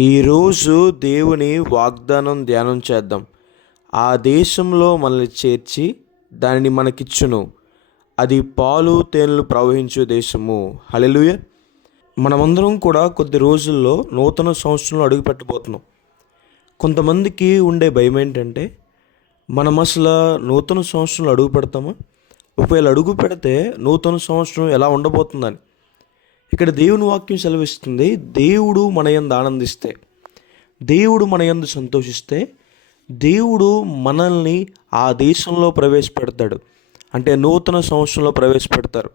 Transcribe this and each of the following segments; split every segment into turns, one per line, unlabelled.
ఈరోజు దేవుని వాగ్దానం ధ్యానం చేద్దాం. ఆ దేశంలో మనల్ని చేర్చి దానిని మనకిచ్చును. అది పాలు తేనెలు ప్రవహించే దేశము. హలెలుయ మనమందరం కూడా కొద్ది రోజుల్లో నూతన సంవత్సరంలో అడుగు పెట్టబోతున్నాం కొంతమందికి ఉండే భయం ఏంటంటే మనం అసలు నూతన సంవత్సరంలో అడుగు పెడతామా ఒకవేళ అడుగు పెడితే నూతన సంవత్సరం ఎలా ఉండబోతుందని. ఇక్కడ దేవుని వాక్యం సెలవిస్తుంది దేవుడు మన యందు ఆనందిస్తే దేవుడు మన యందు సంతోషిస్తే దేవుడు మనల్ని ఆ దేశంలో ప్రవేశపెడతాడు. అంటే నూతన సంవత్సరంలో ప్రవేశపెడతారు.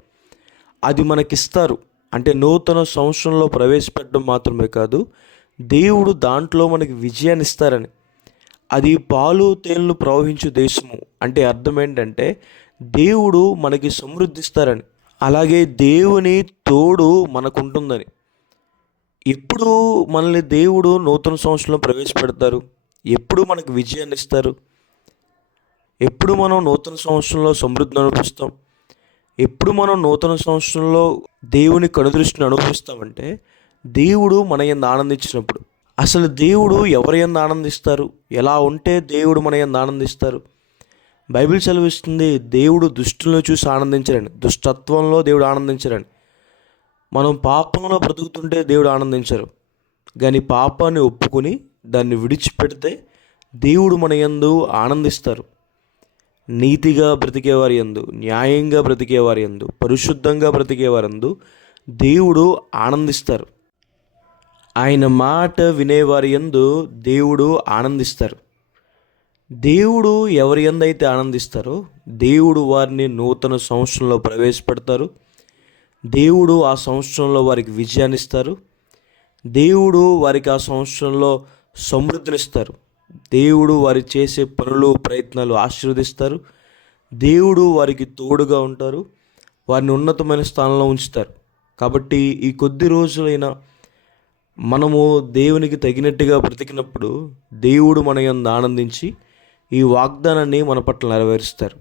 అది మనకిస్తారు. అంటే నూతన సంవత్సరంలో ప్రవేశపెట్టడం మాత్రమే కాదు దేవుడు దాంట్లో మనకి విజయాన్ని ఇస్తారని. అది పాలు తేనెలు ప్రవహించు దేశము. అంటే అర్థం ఏంటంటే దేవుడు మనకి సమృద్ధిస్తారని. అలాగే దేవుని తోడు మనకుంటుందని. ఎప్పుడు మనల్ని దేవుడు నూతన సంవత్సరంలో ప్రవేశపెడతారు? ఎప్పుడు మనకు విజయాన్ని ఇస్తారు? ఎప్పుడు మనం నూతన సంవత్సరంలో సమృద్ధిని అనుభవిస్తాం? ఎప్పుడు మనం నూతన సంవత్సరంలో దేవుని కనుదృష్టిని అనుభవిస్తామంటే దేవుడు మన ఎందు ఆనందించినప్పుడు. అసలు దేవుడు ఎవరి ఎందు ఆనందిస్తారు? ఎలా ఉంటే దేవుడు మన ఎందు ఆనందిస్తారు? బైబిల్ సెలవిస్తుంది దేవుడు దుష్టులను చూసి ఆనందించరని దుష్టత్వంలో దేవుడు ఆనందించరని మనం పాపంలో బ్రతుకుతుంటే దేవుడు ఆనందించరు కానీ పాపాన్ని ఒప్పుకొని దాన్ని విడిచిపెడితే దేవుడు మన యందు ఆనందిస్తారు. నీతిగా బ్రతికేవారి యందు న్యాయంగా బ్రతికేవారి యందు పరిశుద్ధంగా బ్రతికేవారందు దేవుడు ఆనందిస్తారు. ఆయన మాట వినేవారి యందు దేవుడు ఆనందిస్తారు. దేవుడు ఎవరి ఎందైతే ఆనందిస్తారో దేవుడు వారిని నూతన సంవత్సరంలో ప్రవేశపెడతారు. దేవుడు ఆ సంవత్సరంలో వారికి విజయాన్ని ఇస్తారు. దేవుడు వారికి ఆ సంవత్సరంలో సమృద్ధినిస్తారు. దేవుడు వారి చేసే పనులు ప్రయత్నాలు ఆశీర్వదిస్తారు. దేవుడు వారికి తోడుగా ఉంటారు. వారిని ఉన్నతమైన స్థానంలో ఉంచుతారు. కాబట్టి ఈ కొద్ది రోజులైనా మనము దేవునికి తగినట్టుగా బ్రతికినప్పుడు దేవుడు మన యందు ఆనందించి ఈ వాగ్దానాన్ని మన పట్ల నెరవేరుస్తారు.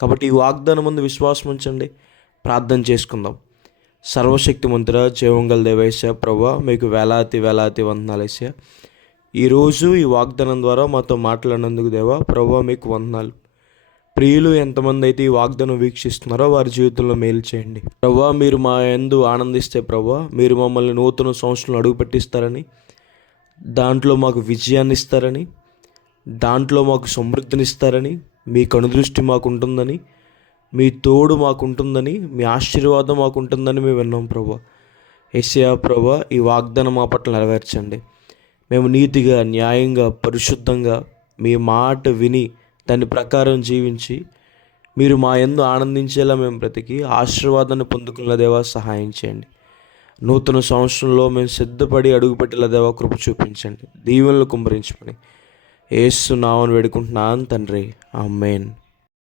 కాబట్టి ఈ వాగ్దానం ముందు విశ్వాసం ఉంచండి. ప్రార్థన చేసుకుందాం. సర్వశక్తి మంత్ర జీవంగల దేవేశ ప్రభా మీకు వేలాతి వేలాతి వందనాలేస ఈరోజు ఈ వాగ్దానం ద్వారా మాతో మాట్లాడినందుకు దేవా ప్రభా మీకు వందనాలు. ప్రియులు ఎంతమంది అయితే ఈ వాగ్దానం వీక్షిస్తున్నారో వారి జీవితంలో మేలు చేయండి. ప్రభా మీరు మా ఎందు ఆనందిస్తే ప్రభా మీరు మమ్మల్ని నూతన సంవత్సరంలో అడుగుపెట్టిస్తారని దాంట్లో మాకు విజయాన్ని ఇస్తారని దాంట్లో మాకు సమృద్ధినిస్తారని మీ కనుదృష్టి మాకు ఉంటుందని మీ తోడు మాకు ఉంటుందని మీ ఆశీర్వాదం మాకు ఉంటుందని మేము విన్నాం ప్రభా. ఎస్యా ప్రభా ఈ వాగ్దానం మా పట్ల నెరవేర్చండి. మేము నీతిగా న్యాయంగా పరిశుద్ధంగా మీ మాట విని దాని ప్రకారం జీవించి మీరు మా ఎందు ఆనందించేలా మేము బ్రతికి ఆశీర్వాదాన్ని పొందుకున్న దేవా సహాయం చేయండి. నూతన సంవత్సరంలో మేము సిద్ధపడి అడుగుపెట్టేలా దేవా కృప చూపించండి. దీవెనలు కుమ్మరించమని ఏసు నామని వేడుకుంటున్నాను తండ్రి. ఆ మెయిన్